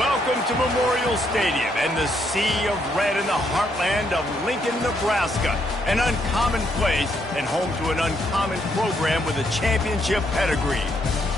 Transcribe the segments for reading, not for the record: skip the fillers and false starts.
Welcome to Memorial Stadium and the sea of red in the heartland of Lincoln, Nebraska. An uncommon place and home to an uncommon program with a championship pedigree.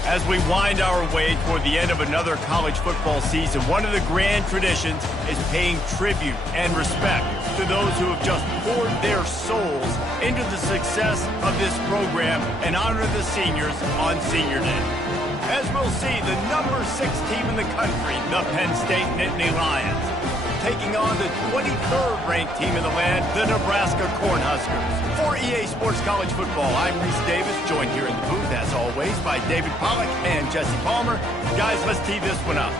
As we wind our way toward the end of another college football season, one of the grand traditions is paying tribute and respect to those who have just poured their souls into the success of this program and honor the seniors on Senior Day. As we'll see, the number 6 team in the country, the Penn State Nittany Lions, taking on the 23rd ranked team in the land, the Nebraska Cornhuskers. For EA Sports College Football, I'm Reese Davis, joined here in the booth, as always, by David Pollack and Jesse Palmer. Guys, let's tee this one up.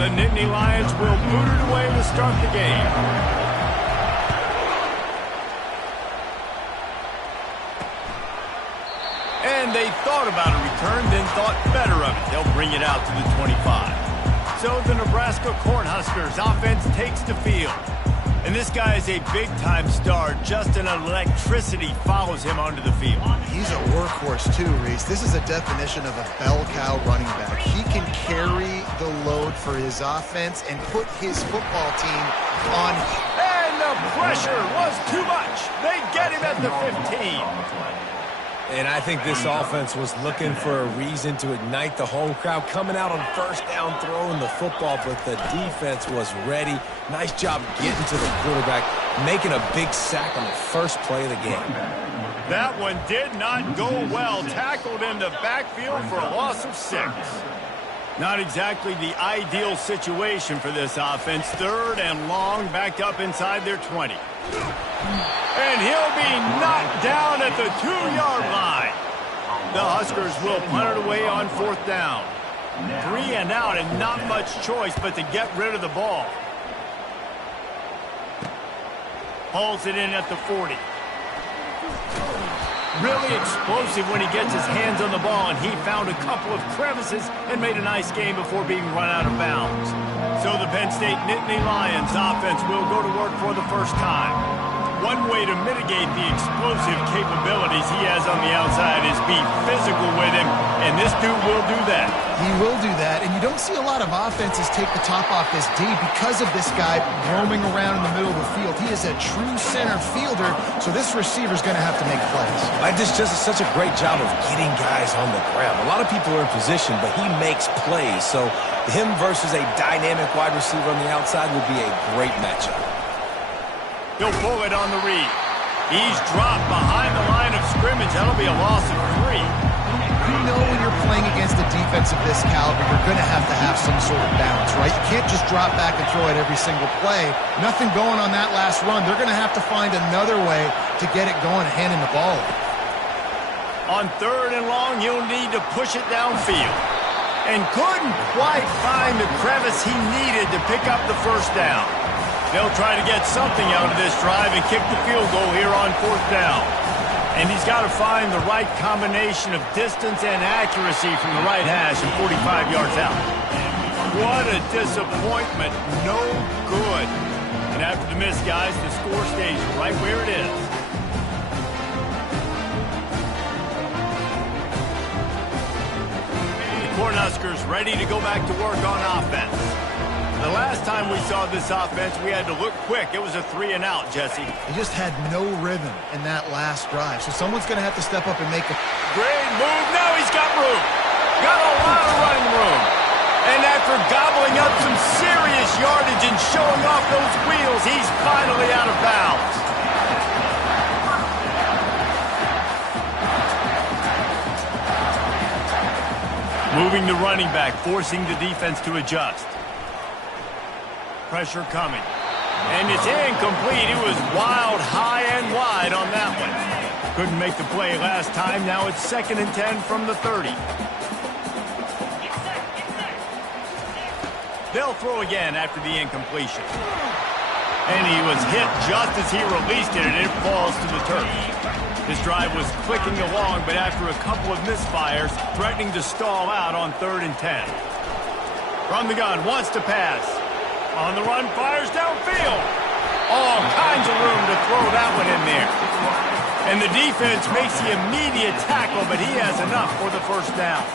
The Nittany Lions will boot it away to start the game. And they thought about a return, then thought better of it. They'll bring it out to the 25. So the Nebraska Cornhuskers offense takes the field. And this guy is a big-time star. Just an electricity follows him onto the field. He's a workhorse too, Reese. This is a definition of a bell cow running back. He can carry the load for his offense and put his football team on. And the pressure was too much. They get him at the 15. And I think this offense was looking for a reason to ignite the home crowd, coming out on first down, throwing the football, but the defense was ready. Nice job getting to the quarterback, making a big sack on the first play of the game. That one did not go well. Tackled in the backfield for a loss of 6. Not exactly the ideal situation for this offense. 3rd and long, backed up inside their 20. And he'll be knocked down at the 2-yard line. The Huskers will punt it away on 4th down. 3 and out and not much choice but to get rid of the ball. Hauls it in at the 40. Really explosive when he gets his hands on the ball, and he found a couple of crevices and made a nice game before being run out of bounds. So the Penn State Nittany Lions offense will go to work for the first time. One way to mitigate the explosive capabilities he has on the outside is be physical with him, and this dude will do that. He will do that, and you don't see a lot of offenses take the top off this D because of this guy roaming around in the middle of the field. He is a true center fielder, so this receiver's going to have to make plays. This just is such a great job of getting guys on the ground. A lot of people are in position, but he makes plays, so him versus a dynamic wide receiver on the outside would be a great matchup. He'll pull it on the read. He's dropped behind the line of scrimmage. That'll be a loss of 3. You know when you're playing against a defense of this caliber, you're going to have some sort of balance, right? You can't just drop back and throw it every single play. Nothing going on that last run. They're going to have to find another way to get it going and handing the ball. On 3rd and long, he'll need to push it downfield. And couldn't quite find the crevice he needed to pick up the first down. They'll try to get something out of this drive and kick the field goal here on 4th down. And he's got to find the right combination of distance and accuracy from the right hash and 45 yards out. What a disappointment. No good. And after the miss, guys, the score stays right where it is. The Cornhuskers ready to go back to work on offense. The last time we saw this offense, we had to look quick. It was a 3 and out, Jesse. He just had no rhythm in that last drive. So someone's going to have to step up and make a great move. Now he's got room. Got a lot of running room. And after gobbling up some serious yardage and showing off those wheels, he's finally out of bounds. Moving the running back, forcing the defense to adjust. Pressure coming. And it's incomplete. He was wild, high, and wide on that one. Couldn't make the play last time. Now it's 2nd and 10 from the 30. They'll throw again after the incompletion. And he was hit just as he released it, and it falls to the turf. His drive was clicking along, but after a couple of misfires, threatening to stall out on 3rd and 10. From the gun, wants to pass. On the run, fires downfield. All kinds of room to throw that one in there. And the defense makes the immediate tackle, but he has enough for the first down.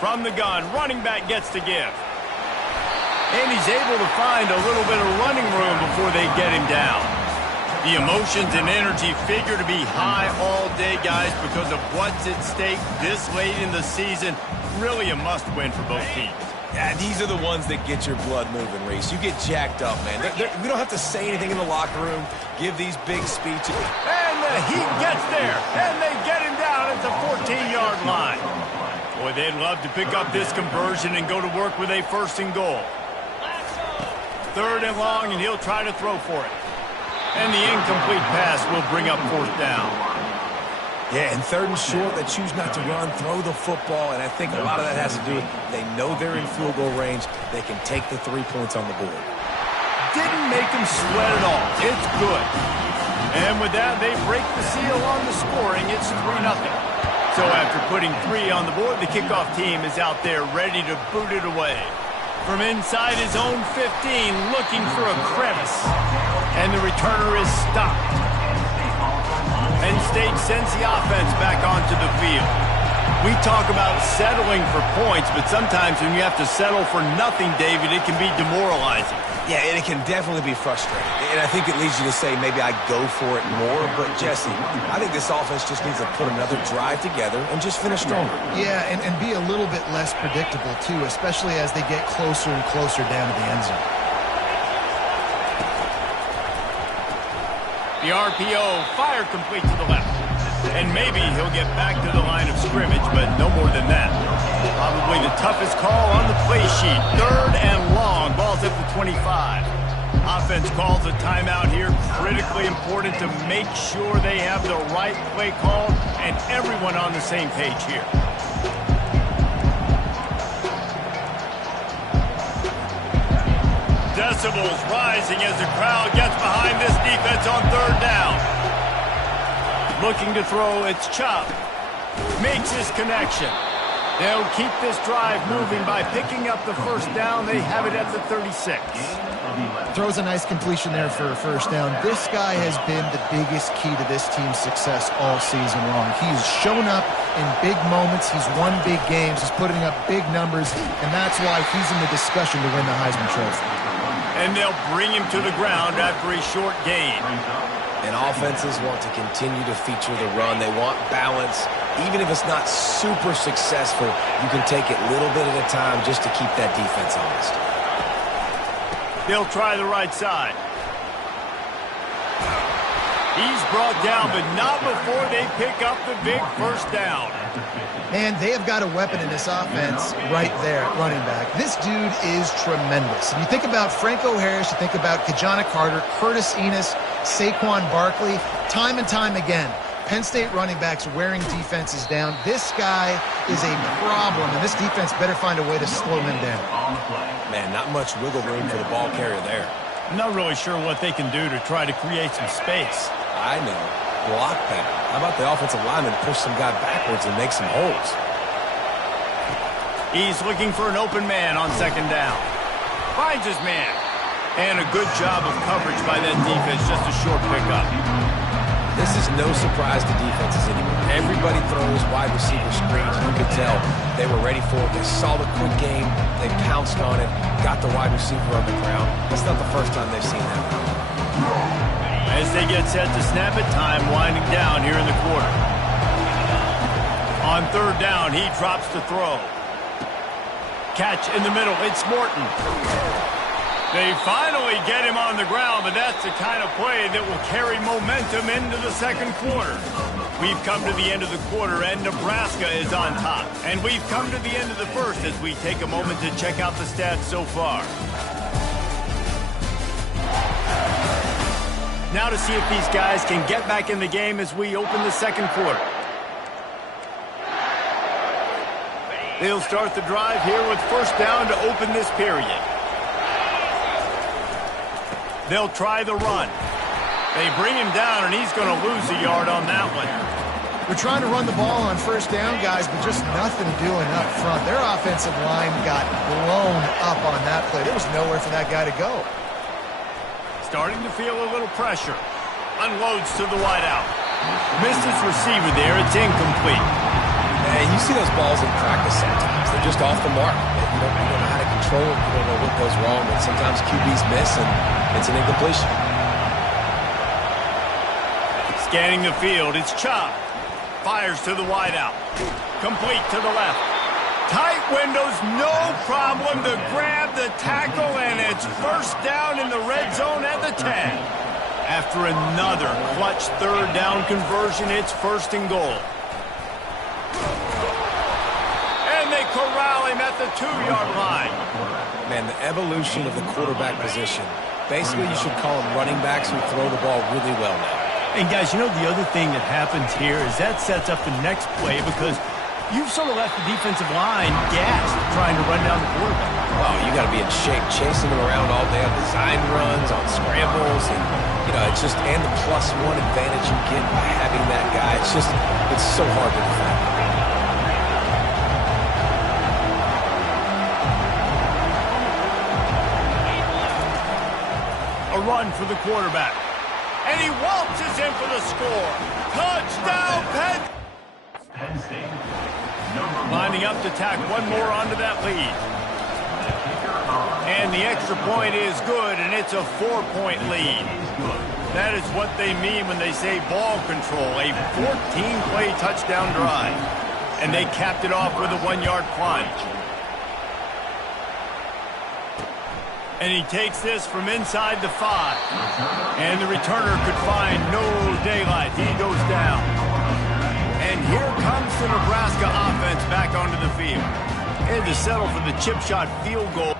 From the gun, running back gets to give. And he's able to find a little bit of running room before they get him down. The emotions and energy figure to be high all day, guys, because of what's at stake this late in the season. Really a must-win for both teams. Yeah, these are the ones that get your blood moving, Reese. You get jacked up, man. We don't have to say anything in the locker room, give these big speeches. And the heat gets there, and they get him down at the 14-yard line. Boy, they'd love to pick up this conversion and go to work with a 1st and goal. 3rd and long, and he'll try to throw for it. And the incomplete pass will bring up 4th down. Yeah, and 3rd and short, they choose not to run, throw the football, and I think a lot of that has to do with they know they're in field goal range. They can take the 3 points on the board. Didn't make him sweat at all. It's good. And with that, they break the seal on the scoring. It's 3-0. So after putting 3 on the board, the kickoff team is out there ready to boot it away. From inside his own 15, looking for a crevice. And the returner is stopped. Penn State sends the offense back onto the field. We talk about settling for points, but sometimes when you have to settle for nothing, David, it can be demoralizing. Yeah, and it can definitely be frustrating. And I think it leads you to say maybe I go for it more. But, Jesse, I think this offense just needs to put another drive together and just finish stronger. Yeah, and be a little bit less predictable, too, especially as they get closer and closer down to the end zone. The RPO fired complete to the left. And maybe he'll get back to the line of scrimmage, but no more than that. Probably the toughest call on the play sheet. 3rd and long. Ball's at the 25. Offense calls a timeout here. Critically important to make sure they have the right play call and everyone on the same page here. Decibels rising as the crowd gets behind this defense on 3rd down. Looking to throw, it's Chubb. Makes his connection. They'll keep this drive moving by picking up the 1st down. They have it at the 36. Throws a nice completion there for a 1st down. This guy has been the biggest key to this team's success all season long. He's shown up in big moments. He's won big games. He's putting up big numbers, and that's why he's in the discussion to win the Heisman Trophy. And they'll bring him to the ground after a short gain. And offenses want to continue to feature the run. They want balance. Even if it's not super successful, you can take it little bit at a time just to keep that defense honest. They'll try the right side. He's brought down, but not before they pick up the big 1st down. And they have got a weapon in this offense right there at running back. This dude is tremendous. And you think about Franco Harris, you think about Kajana Carter, Curtis Enos, Saquon Barkley, time and time again. Penn State running backs wearing defenses down. This guy is a problem, and this defense better find a way to slow him down. Man, not much wiggle room for the ball carrier there. I'm not really sure what they can do to try to create some space. I know. Block pattern. How about the offensive lineman push some guy backwards and make some holes? He's looking for an open man on 2nd down. Finds his man. And a good job of coverage by that defense, just a short pickup. This is no surprise to defenses anymore. Everybody throws wide receiver screens. You could tell they were ready for it. They saw the quick game. They pounced on it, got the wide receiver on the ground. That's not the first time they've seen that. As they get set to snap it, time winding down here in the quarter. On 3rd down, he drops to throw. Catch in the middle. It's Morton. They finally get him on the ground, but that's the kind of play that will carry momentum into the 2nd quarter. We've come to the end of the quarter, and Nebraska is on top. And we've come to the end of the first as we take a moment to check out the stats so far. Now to see if these guys can get back in the game as we open the second quarter. They'll start the drive here with first down to open this period. They'll try the run. They bring him down, and he's going to lose a yard on that one. They're trying to run the ball on first down, guys, but just nothing doing up front. Their offensive line got blown up on that play. There was nowhere for that guy to go. Starting to feel a little pressure. Unloads to the wideout. Missed his receiver there. It's incomplete. And you see those balls in practice sometimes. They're just off the mark. You don't know how to control them. You don't know what goes wrong. But sometimes QBs miss, and it's an incompletion. Scanning the field, it's Chop. Fires to the wideout. Complete to the left. Tight windows, no problem to grab the tackle, and it's first down in the red zone at the 10. After another clutch third down conversion, it's first and goal. And they corral him at the 2-yard line. Man, the evolution of the quarterback position. Basically, you should call them running backs who throw the ball really well now. And guys, you know the other thing that happens here is that sets up the next play because you've sort of left the defensive line gassed trying to run down the quarterback. Oh, you got to be in shape, chasing them around all day on design runs, on scrambles, and it's just and the +1 advantage you get by having that guy. It's so hard to defend. A run for the quarterback. And he waltzes in for the score. Touchdown, Penn. Lining up to tack one more onto that lead. And the extra point is good, and it's a 4-point lead. That is what they mean when they say ball control, a 14-play touchdown drive. And they capped it off with a 1-yard plunge. And he takes this from inside the 5. And the returner could find no daylight. He goes down. And here comes the Nebraska offense back onto the field. And to settle for the chip shot field goal.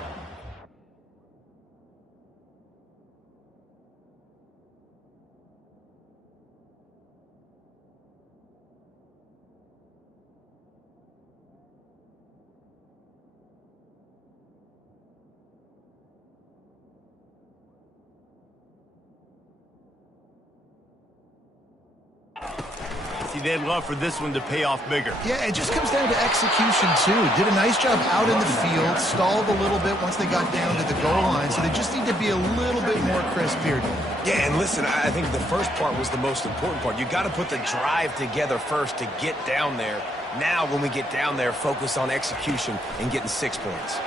They'd love for this one to pay off bigger. Yeah, it just comes down to execution, too. Did a nice job out in the field, stalled a little bit once they got down to the goal line, so they just need to be a little bit more crisp here. Yeah, and listen, I think the first part was the most important part. You got to put the drive together first to get down there. Now, when we get down there, focus on execution and getting 6 points.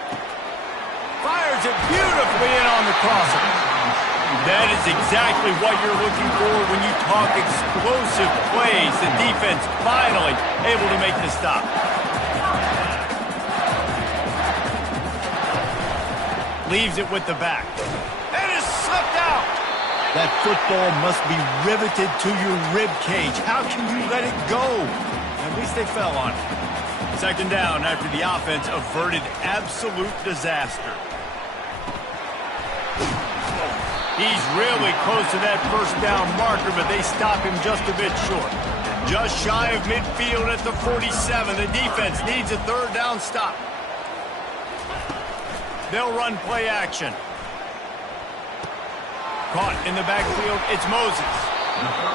Fires it beautifully in on the crosser. That is exactly what you're looking for when you talk explosive plays. The defense finally able to make the stop. Leaves it with the back. And is slipped out. That football must be riveted to your rib cage. How can you let it go? At least they fell on it. Second down after the offense averted absolute disaster. He's really close to that first down marker, but they stop him just a bit short. Just shy of midfield at the 47. The defense needs a third down stop. They'll run play action. Caught in the backfield, it's Moses.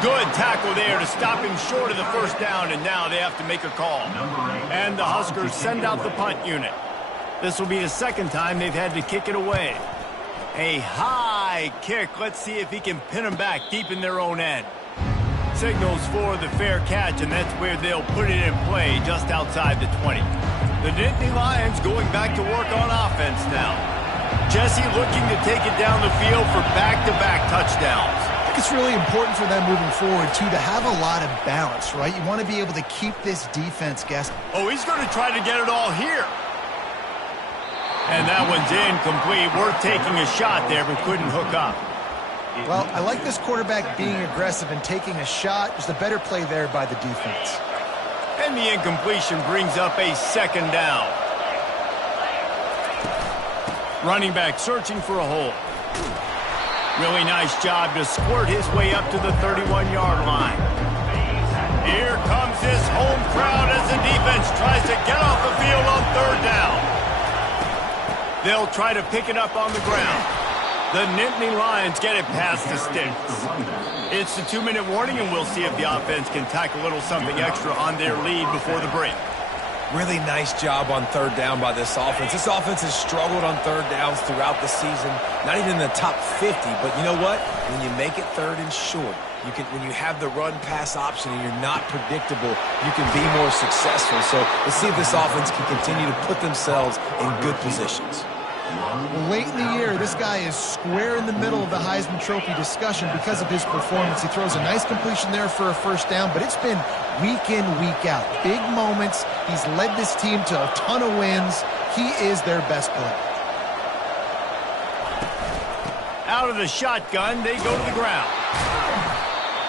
Good tackle there to stop him short of the first down, and now they have to make a call. And the Huskers send out the punt unit. This will be the second time they've had to kick it away. A high kick. Let's see if he can pin them back deep in their own end. Signals for the fair catch, and that's where they'll put it in play just outside the 20. The Nittany Lions going back to work on offense now. Jesse looking to take it down the field for back-to-back touchdowns. I think it's really important for them moving forward, too, to have a lot of balance, right? You want to be able to keep this defense guessing. Oh, he's going to try to get it all here. And that one's incomplete. Worth taking a shot there, but couldn't hook up. Well, I like this quarterback being aggressive and taking a shot. Just a better play there by the defense. And the incompletion brings up a second down. Running back searching for a hole. Really nice job to squirt his way up to the 31-yard line. Here comes this home crowd as the defense tries to get off the field on third down. They'll try to pick it up on the ground. The Nittany Lions get it past the sticks. It's the 2-minute warning, and we'll see if the offense can tack a little something extra on their lead before the break. Really nice job on third down by this offense. This offense has struggled on third downs throughout the season. Not even in the top 50, but you know what? When you make it third and short, when you have the run-pass option and you're not predictable, you can be more successful. So let's see if this offense can continue to put themselves in good positions. Well, late in the year, this guy is square in the middle of the Heisman Trophy discussion because of his performance. He throws a nice completion there for a first down, but it's been week in, week out. Big moments. He's led this team to a ton of wins. He is their best player. Out of the shotgun, they go to the ground.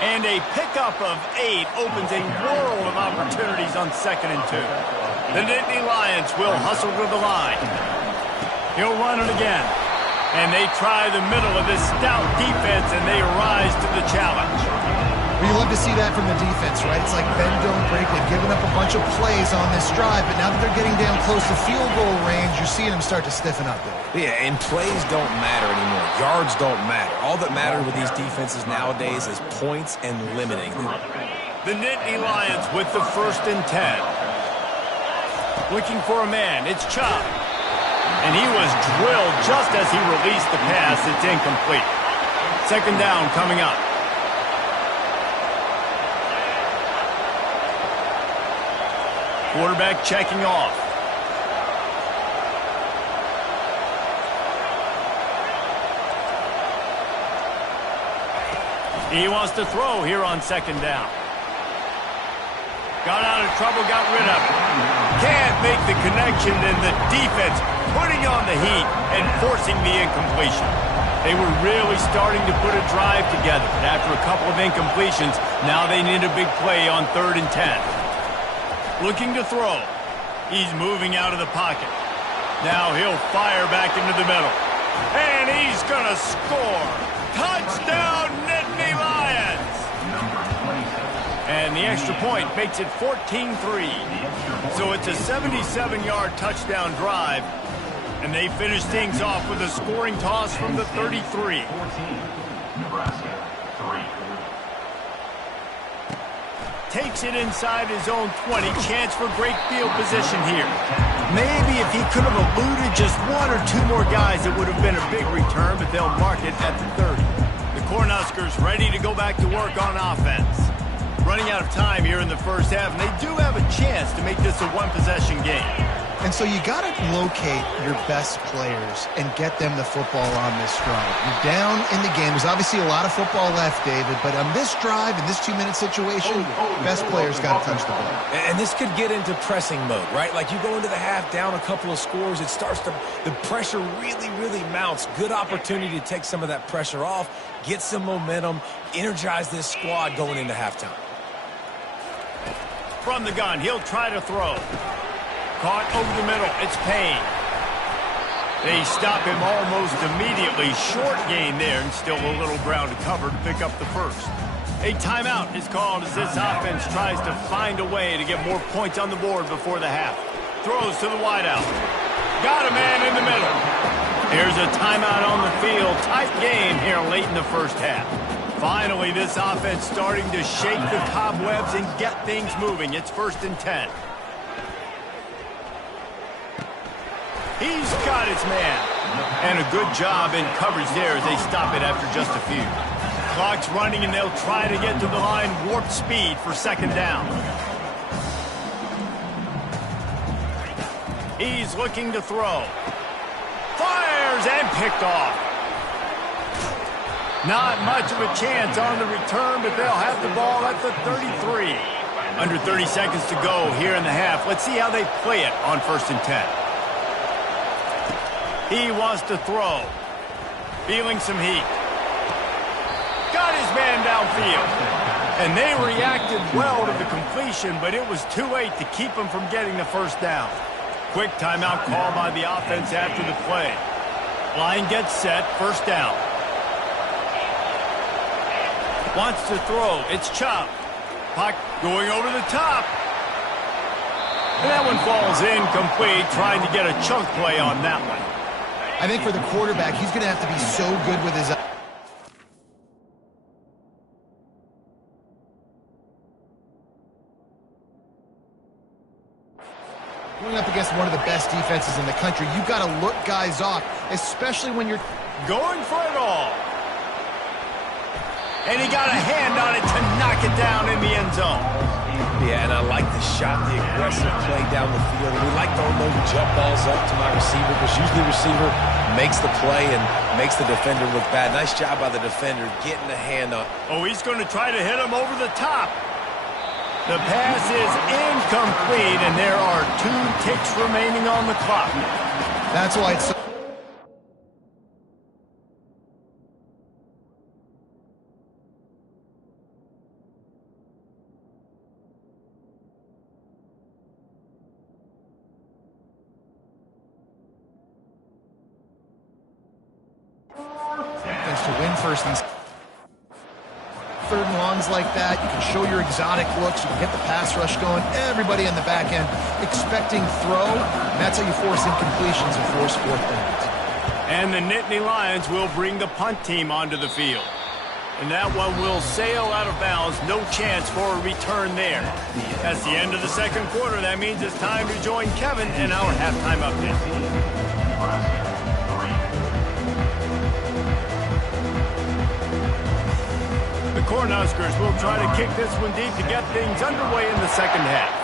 And a pickup of 8 opens a world of opportunities on 2nd and 2. The Nittany Lions will hustle to the line. He'll run it again. And they try the middle of this stout defense, and they rise to the challenge. Well, you love to see that from the defense, right? It's like bend, don't break. They've given up a bunch of plays on this drive, but now that they're getting down close to field goal range, you're seeing them start to stiffen up there. Yeah, and plays don't matter anymore. Yards don't matter. All that matters with these defenses nowadays is points and limiting them. The Nittany Lions with the 1st and 10. Looking for a man. It's Chop. And he was drilled just as he released the pass. It's incomplete. 2nd down coming up. Quarterback checking off. He wants to throw here on 2nd down. Got out of trouble, got rid of it. Can't make the connection, and the defense putting on the heat and forcing the incompletion. They were really starting to put a drive together, but after a couple of incompletions, now they need a big play on 3rd and 10. Looking to throw. He's moving out of the pocket. Now he'll fire back into the middle. And he's going to score. Touchdown, Nittany Lions! And the extra point makes it 14-3. So it's a 77-yard touchdown drive. And they finish things off with a scoring toss from the 33. Takes it inside his own 20. Chance for great field position here. Maybe if he could have eluded just 1 or 2 more guys, it would have been a big return, but they'll mark it at the 30. The Cornhuskers ready to go back to work on offense. Running out of time here in the first half, and they do have a chance to make this a one-possession game. And so you got to locate your best players and get them the football on this drive. You're down in the game. There's obviously a lot of football left, David, but on this drive, in this 2-minute situation, best players got to touch the ball. And this could get into pressing mode, right? Like you go into the half down a couple of scores, it starts to, the pressure really, really mounts. Good opportunity to take some of that pressure off, get some momentum, energize this squad going into halftime. From the gun, he'll try to throw. Caught over the middle. It's Payne. They stop him almost immediately. Short gain there, and still a little ground to cover to pick up the first. A timeout is called as this offense tries to find a way to get more points on the board before the half. Throws to the wideout. Got a man in the middle. Here's a timeout on the field. Tight game here late in the first half. Finally, this offense starting to shake the cobwebs and get things moving. It's 1st and 10. He's got his man. And a good job in coverage there as they stop it after just a few. Clock's running, and they'll try to get to the line warp speed for 2nd down. He's looking to throw. Fires and picked off. Not much of a chance on the return, but they'll have the ball at the 33. Under 30 seconds to go here in the half. Let's see how they play it on 1st and 10. He wants to throw. Feeling some heat. ran downfield. And they reacted well to the completion, but it was too late to keep them from getting the first down. Quick timeout call by the offense after the play. Line gets set, first down. Wants to throw, it's Chop. Puck going over the top. And that one falls incomplete, trying to get a chunk play on that one. I think for the quarterback, he's going to have to be so good with his... Going up against one of the best defenses in the country, you've got to look guys off, especially when you're... Going for it all. And he got a hand on it to knock it down in the end zone. Yeah, and I like the shot, the aggressive play down the field. We like throwing those jump balls up to my receiver because usually the receiver makes the play and makes the defender look bad. Nice job by the defender getting a hand on. Oh, he's going to try to hit him over the top. The pass is incomplete, and there are 2 ticks remaining on the clock. That's why it's so... to win first and third and longs like that. You can show your exotic looks. You can get the pass rush going. Everybody in the back end expecting throw. And that's how you force incompletions and force fourth downs. And the Nittany Lions will bring the punt team onto the field. And that one will sail out of bounds. No chance for a return there. That's the end of the second quarter. That means it's time to join Kevin in our halftime update. The Cornhuskers will try to kick this one deep to get things underway in the second half.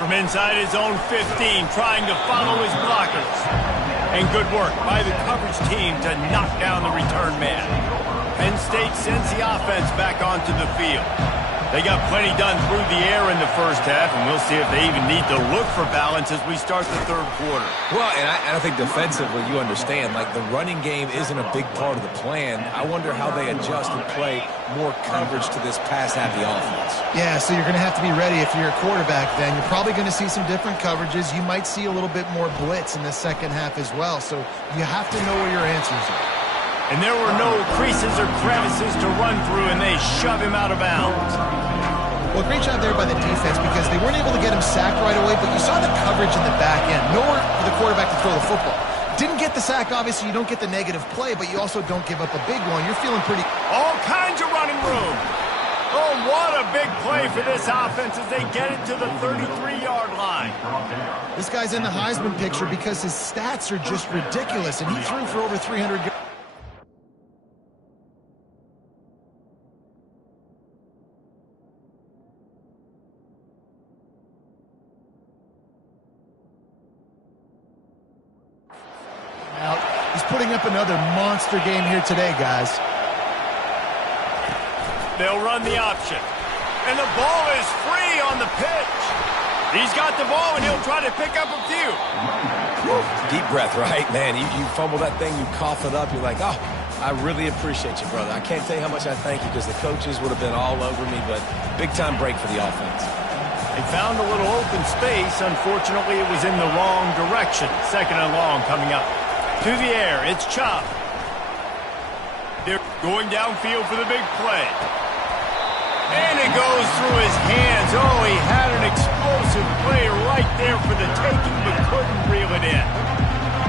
From inside his own 15, trying to follow his blockers. And good work by the coverage team to knock down the return man. Penn State sends the offense back onto the field. They got plenty done through the air in the first half, and we'll see if they even need to look for balance as we start the third quarter. Well, and I think defensively, you understand, like the running game isn't a big part of the plan. I wonder how they adjust and play more coverage to this pass-happy offense. Yeah, so you're going to have to be ready if you're a quarterback then. You're probably going to see some different coverages. You might see a little bit more blitz in the second half as well, so you have to know where your answers are. And there were no creases or crevices to run through, and they shove him out of bounds. Well, great job there by the defense because they weren't able to get him sacked right away, but you saw the coverage in the back end. Nowhere for the quarterback to throw the football. Didn't get the sack, obviously. You don't get the negative play, but you also don't give up a big one. You're feeling pretty... All kinds of running room. Oh, what a big play for this offense as they get it to the 33-yard line. This guy's in the Heisman picture because his stats are just ridiculous, and he threw for over 300 yards. He's putting up another monster game here today, guys. They'll run the option. And the ball is free on the pitch. He's got the ball, and he'll try to pick up a few. Deep breath, right? Man, you fumble that thing, you cough it up, you're like, oh, I really appreciate you, brother. I can't tell you how much I thank you because the coaches would have been all over me, but big-time break for the offense. They found a little open space. Unfortunately, it was in the wrong direction. Second and long coming up. To the air, it's Chop. They're going downfield for the big play. And it goes through his hands. Oh, he had an explosive play right there for the taking, but couldn't reel it in.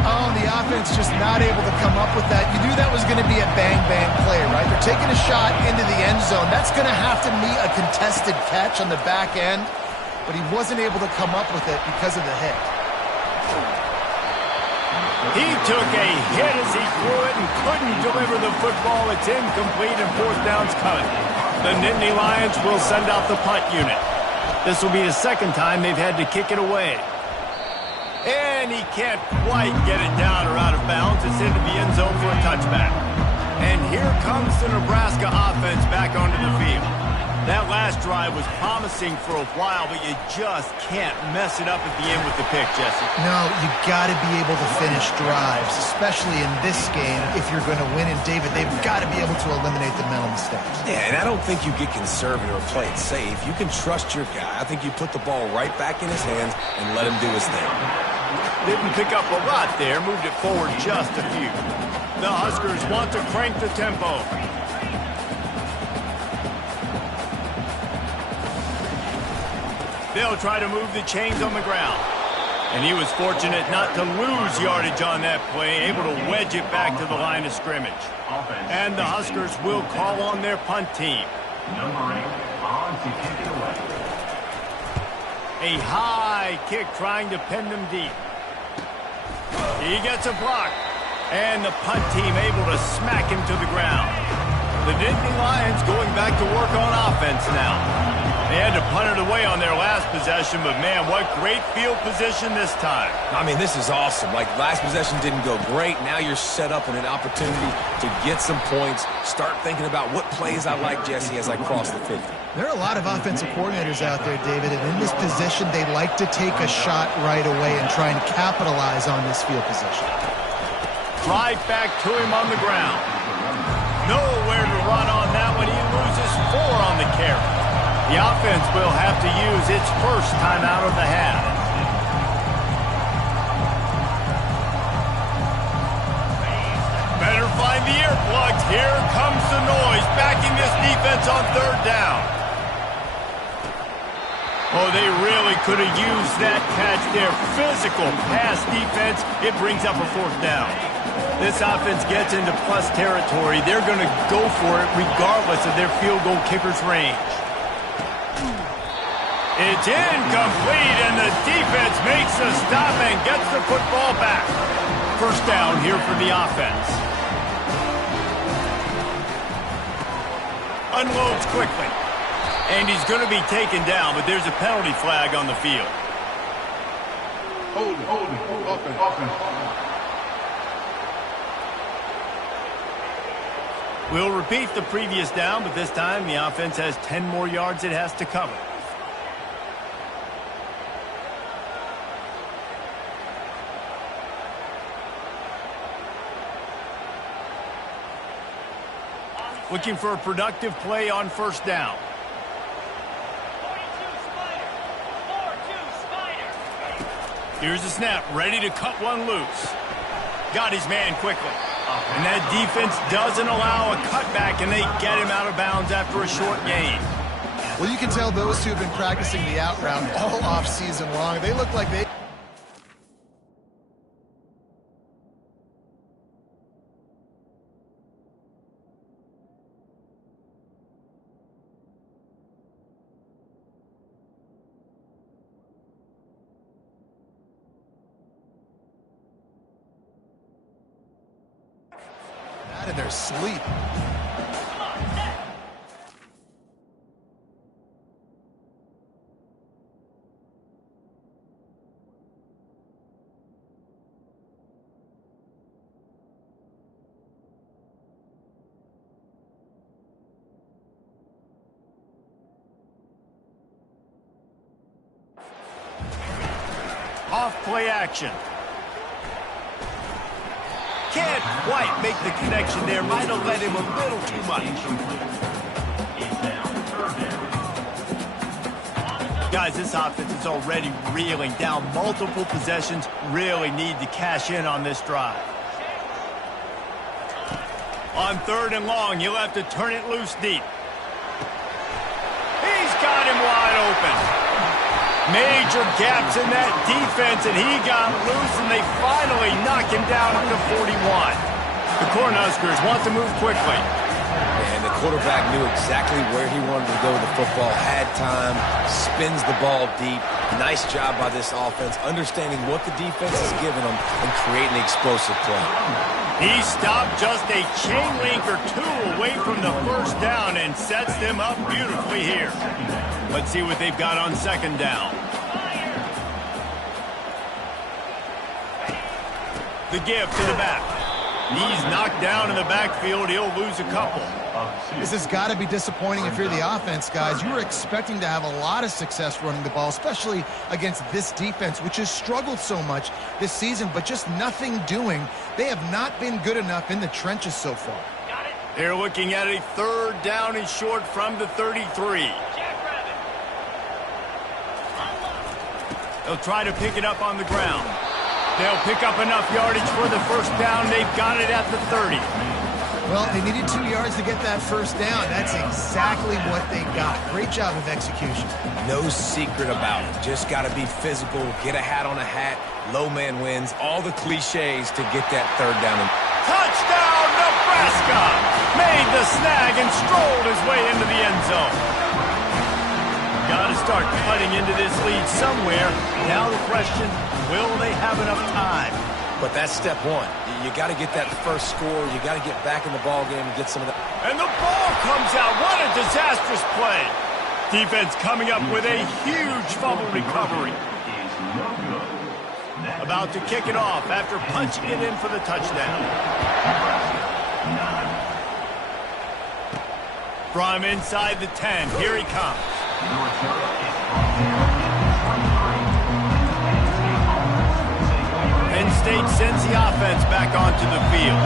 Oh, the offense just not able to come up with that. You knew that was going to be a bang-bang play, right? They're taking a shot into the end zone. That's going to have to meet a contested catch on the back end, but he wasn't able to come up with it because of the hit. He took a hit as he threw it and couldn't deliver the football. It's incomplete and fourth down's coming. The Nittany Lions will send out the punt unit. This will be the second time they've had to kick it away. And he can't quite get it down or out of bounds. It's into the end zone for a touchback. And here comes the Nebraska offense back onto the field. That last drive was promising for a while, but you just can't mess it up at the end with the pick, Jesse. No, you got to be able to finish drives, especially in this game if you're going to win. And, David, they've got to be able to eliminate the mental mistakes. Yeah, and I don't think you get conservative or play it safe. You can trust your guy. I think you put the ball right back in his hands and let him do his thing. Didn't pick up a lot there, moved it forward just a few. The Huskers want to crank the tempo. They'll try to move the chains on the ground. And he was fortunate not to lose yardage on that play, able to wedge it back to the line of scrimmage. And the Huskers will call on their punt team. Number 8 on to kick it away. A high kick trying to pin them deep. He gets a block. And the punt team able to smack him to the ground. The Nittany Lions going back to work on offense now. They had to punt it away on their last possession, but, man, what great field position this time. I mean, this is awesome. Like, last possession didn't go great. Now you're set up in an opportunity to get some points. Start thinking about what plays I like, Jesse, as I cross the 50. There are a lot of offensive coordinators out there, David, and in this position, they like to take a shot right away and try and capitalize on this field position. Right back to him on the ground. Nowhere to run on that one. He loses 4 on the carry. The offense will have to use its first timeout of the half. Better find the earplugs. Here comes the noise, backing this defense on 3rd down. Oh, they really could have used that catch there. Physical pass defense. It brings up a 4th down. This offense gets into plus territory. They're going to go for it regardless of their field goal kicker's range. It's incomplete, and the defense makes a stop and gets the football back. 1st down here for the offense. Unloads quickly. And he's going to be taken down, but there's a penalty flag on the field. Hold it, offense. We'll repeat the previous down, but this time the offense has 10 more yards it has to cover. Looking for a productive play on 1st down. Here's the snap, ready to cut one loose. Got his man quickly. And that defense doesn't allow a cutback, and they get him out of bounds after a short gain. Well, you can tell those two have been practicing the out route all off season long. They look like they... in their sleep. Off play action. Can't quite make the connection there. Might have led him a little too much. Guys, this offense is already reeling down multiple possessions. Really need to cash in on this drive. On 3rd and long, you'll have to turn it loose deep. He's got him wide open. Major gaps in that defense, and he got loose, and they finally knock him down to 41. The Cornhuskers want to move quickly. And the quarterback knew exactly where he wanted to go with the football, had time, spins the ball deep. Nice job by this offense, understanding what the defense is giving them and creating an explosive play. He stopped just a chain link or 2 away from the 1st down and sets them up beautifully here. Let's see what they've got on 2nd down. The give to the back. He's knocked down in the backfield. He'll lose a couple. This has got to be disappointing if you're the offense, guys. You were expecting to have a lot of success running the ball, especially against this defense, which has struggled so much this season, but just nothing doing. They have not been good enough in the trenches so far. They're looking at a 3rd down and short from the 33. They'll try to pick it up on the ground. They'll pick up enough yardage for the 1st down. They've got it at the 30. Well, they needed 2 yards to get that 1st down. That's exactly what they got. Great job of execution. No secret about it. Just got to be physical, get a hat on a hat, low man wins, all the cliches to get that 3rd down. Touchdown, Nebraska! Made the snag and strolled his way into the end zone. Got to start cutting into this lead somewhere. Now the question, will they have enough time? But that's step one. You got to get that first score. You got to get back in the ball game and get some of that. And the ball comes out. What a disastrous play. Defense coming up with a huge fumble recovery. About to kick it off after punching it in for the touchdown. From inside the 10, here he comes. Penn State sends the offense back onto the field.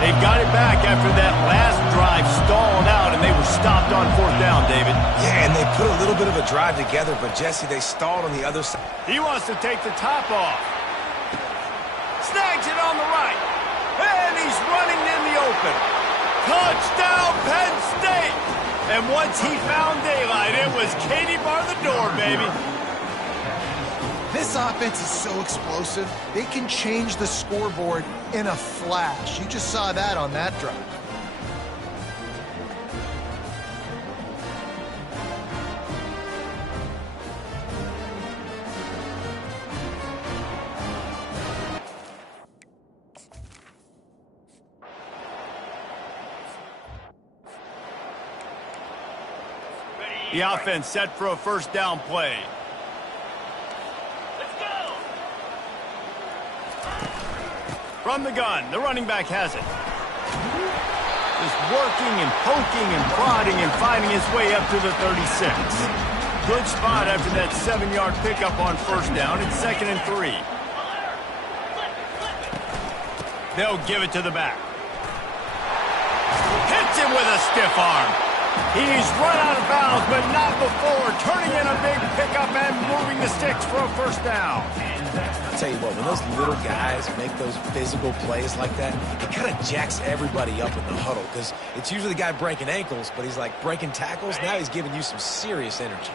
They've got it back after that last drive stalled out, and they were stopped on 4th down, David. Yeah, and they put a little bit of a drive together, but Jesse, they stalled on the other side. He wants to take the top off. Snags it on the right. And he's running in the open. Touchdown, Penn State! And once he found daylight, it was Katie bar the door, baby. This offense is so explosive, they can change the scoreboard in a flash. You just saw that on that drive. The offense set for a 1st down play. Let's go! From the gun, the running back has it. Just working and poking and prodding and finding his way up to the 36. Good spot after that 7-yard pickup on 1st down. It's 2nd and 3. They'll give it to the back. Hits him with a stiff arm. He's run out of bounds, but not before. Turning in a big pickup and moving the sticks for a 1st down. I'll tell you what, when those little guys make those physical plays like that, it kind of jacks everybody up in the huddle because it's usually the guy breaking ankles, but he's like breaking tackles. Now he's giving you some serious energy.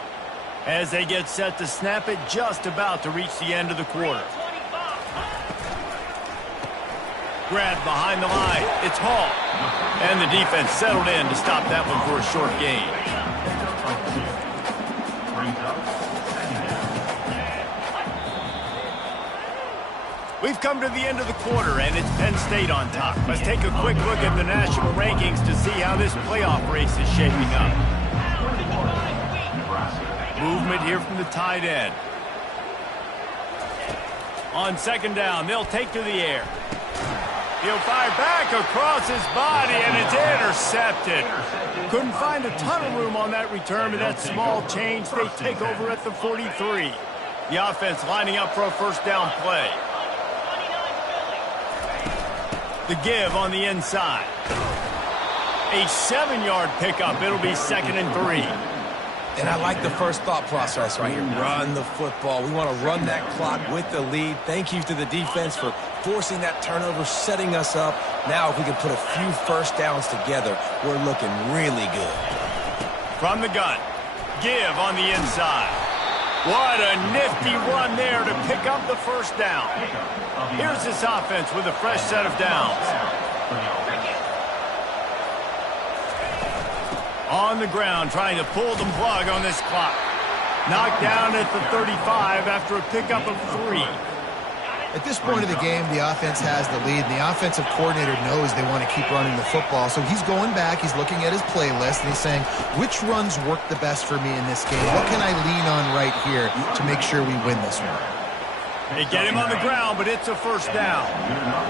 As they get set to snap it, just about to reach the end of the quarter. Grabbed behind the line. It's Hall. And the defense settled in to stop that one for a short gain. We've come to the end of the quarter, and it's Penn State on top. Let's take a quick look at the national rankings to see how this playoff race is shaping up. Movement here from the tight end. On 2nd down, they'll take to the air. He'll fire back across his body, and it's intercepted. Couldn't find a ton of room on that return, but that small change, they take over at the 43. The offense lining up for a 1st down play. The give on the inside. A 7-yard pickup. It'll be 2nd and 3. And I like the first thought process right here. Run the football. We want to run that clock with the lead. Thank you to the defense for forcing that turnover, setting us up. Now if we can put a few 1st downs together, we're looking really good. From the gun. Give on the inside. What a nifty run there to pick up the 1st down. Here's this offense with a fresh set of downs. On the ground, trying to pull the plug on this clock. Knocked down at the 35 after a pickup of 3. At this point of the game, the offense has the lead, and the offensive coordinator knows they want to keep running the football. So he's going back, he's looking at his playlist, and he's saying, which runs work the best for me in this game? What can I lean on right here to make sure we win this one? They get him on the ground, but it's a first down.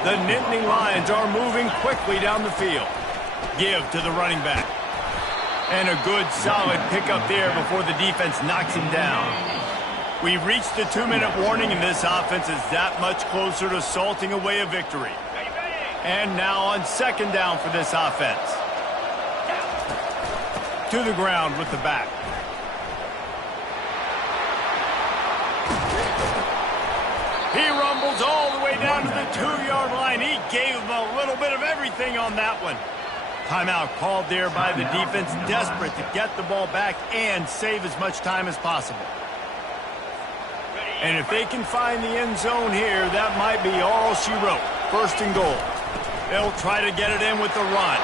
The Nittany Lions are moving quickly down the field. Give to the running back. And a good, solid pickup there before the defense knocks him down. We've reached the 2-minute warning, and this offense is that much closer to salting away a victory. And now on second down for this offense. To the ground with the back. He rumbles all the way down to the 2-yard line. He gave him a little bit of everything on that one. Timeout called there by the defense, desperate to get the ball back and save as much time as possible. And if they can find the end zone here, that might be all she wrote. First and goal. They'll try to get it in with the run.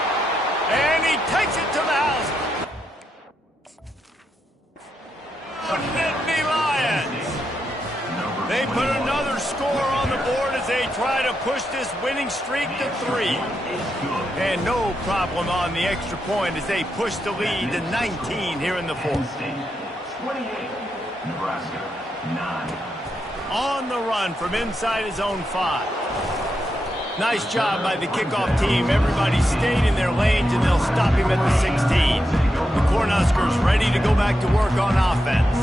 And he takes it to the house. The Nittany Lions. They put another score on the board as they try to push this winning streak to 3. And no problem on the extra point as they push the lead to 19 here in the fourth. 28, Nebraska, 9. On the run from inside his own 5. Nice job by the kickoff team. Everybody stayed in their lanes, and they'll stop him at the 16. The Cornhuskers ready to go back to work on offense.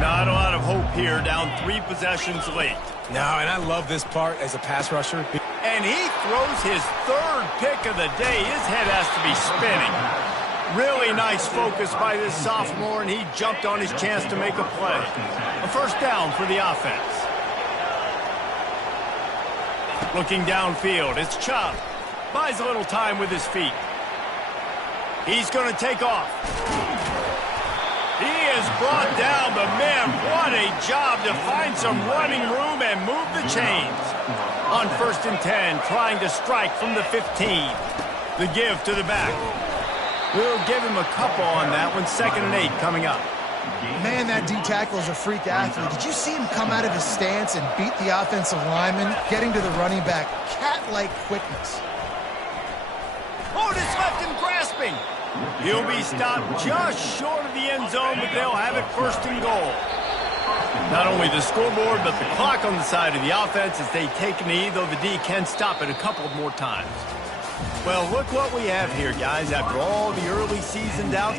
Not a lot of hope here, down 3 possessions late. No, and I love this part as a pass rusher. And he throws his 3rd pick of the day. His head has to be spinning. Really nice focus by this sophomore, and he jumped on his chance to make a play. A first down for the offense. Looking downfield, it's Chubb. Buys a little time with his feet. He's going to take off. He is brought down, but man, what a job to find some running room and move the chains. On 1st and 10, trying to strike from the 15. The give to the back. We'll give him a couple on that one. 2nd and 8 coming up. Man, that D-tackle is a freak athlete. Did you see him come out of his stance and beat the offensive lineman, getting to the running back? Cat-like quickness. Oh, just left him grasping. He'll be stopped just short of the end zone, but they'll have it 1st and goal. Not only the scoreboard, but the clock on the side of the offense as they take a knee, though the D can stop it a couple of more times. Well, look what we have here, guys. After all the early season doubt,